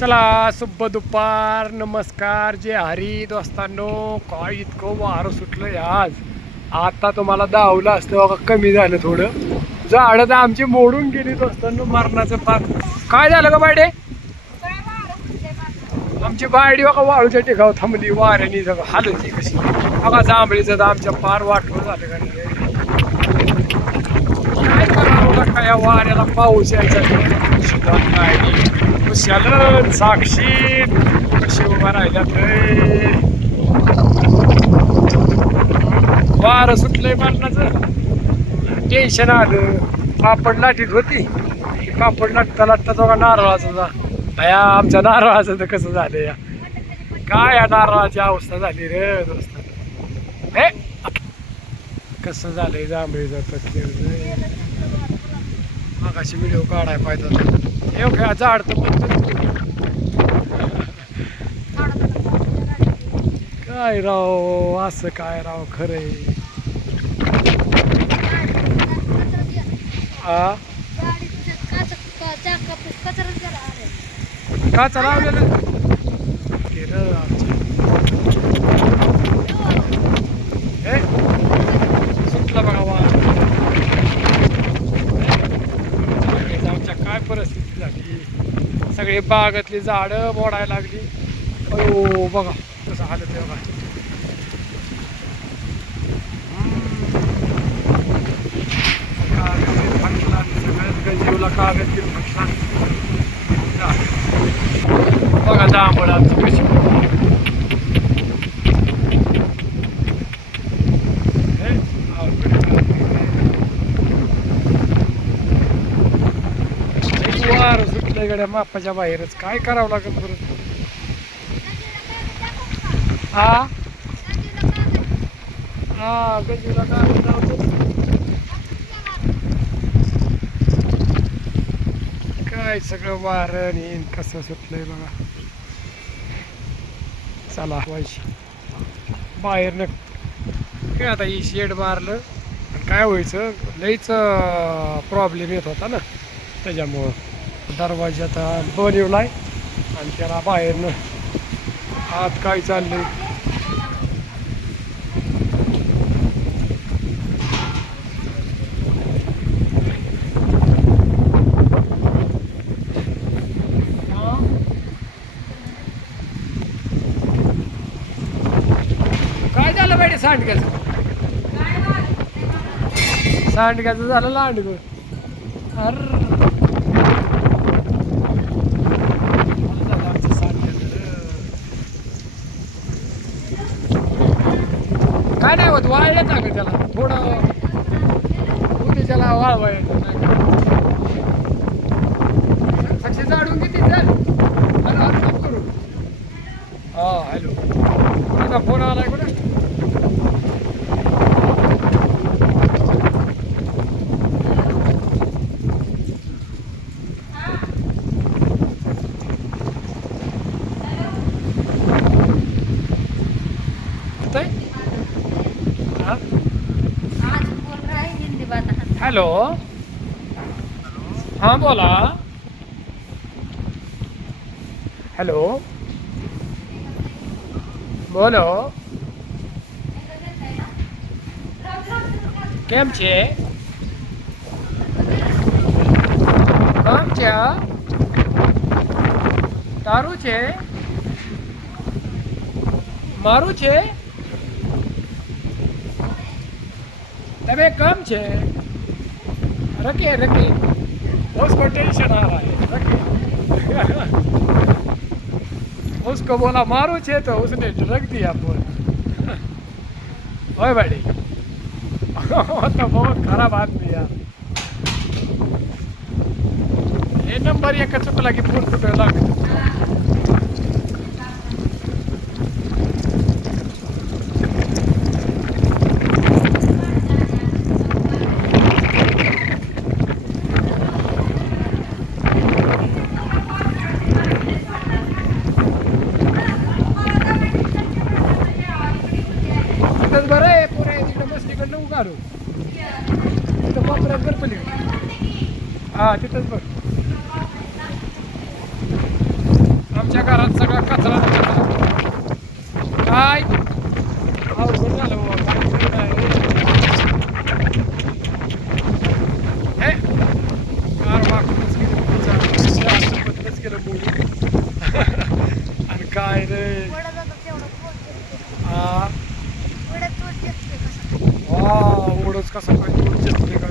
चला शुभ दुपार नमस्कार जे हरी दोस्तांनो. काय इतकं वारं सुटलं आज. आता तुम्हाला दावलं असतं बघा कमी झालं थोडं. झाडं तर आमची मोडून गेली दोस्तांनो मरणाचं पाक. काय झालं का बायडे? आमची बायडी बघा वाळूच्या टिकाव थांबली वाऱ्याने सगळं हालती कशी. बघा जांभळीचं तर आमच्या पार वाटवं झालं का नाही? करावं काय या वाऱ्याला पाऊस यायचा सुद्धा काय कुशालन साक्षी कशी उभा राहिल्या वारं सुटलंय मरणाचं टेन्शन आलं पापड लाटीत होती ती पापड लाटता लाटता तो नारळाचा जा या आमच्या नारळाचं तर कसं झालं या काय या नारळाची अवस्था झाली रे दोस्त हे कसं झालंय जांभळीचं जातात मागाशी व्हिडिओ काढाय पाहिजे होता. हे झाड तर काय राव असं काय राव खरंय आ? काचा लावलेलं हे सुटला बघा वार सगळेच आमच्या काय परिस्थिती झाली सगळे बागातली झाडं मोडायला लागली. अयो बघा कसं हालत आहे बघा. हम्म. कागद बघा जांभळ कशी आहे. गड्या मापाच्या बाहेरच. काय करावं लागेल बरं हा? हा गजूला काय लावतो काय सगळं वारण येईन कसं सुटलंय बघा. चला वाईशी बाहेर न काय आता ही शेड मारलं. काय व्हायचं? लईच प्रॉब्लेम येत होता ना त्याच्यामुळं. दरवाजाचा बनवलाय आणि त्याला बाहेरनं आत काय चाललंय? काय झालं पाहिजे सांडग्याचं? सांडग्याचं झालं लांडग. अर झालं आमचं सांडग्याचं. काय टाक त्याला? थोडं उद्या त्याला वाळवायचं साक्षी जाडून किती चल. अरे करू. हा हॅलो. आता फोन आलाय कुठे? हॅलो हां बोला हॅलो બોલો કેમ છે કેમ છે તારું છે મારું છે તમે कम છે रखे रखे उसको टेंशन आ रहा है रखे उसको बोला, मारू छे तो उसने रख दिया फ़ोन ओए बड़ी। तो बहुत खराब आदमी यार हे नंबर एक चुकला की फ़ोन कुठे हा तिथंच बघ. घरात सगळा कचरा. काय? अवघड झालं. हे? कार वाकडूनच गेली बदलच केलं मोडून. आणि काय रे? हा. ओढच कसा? काय?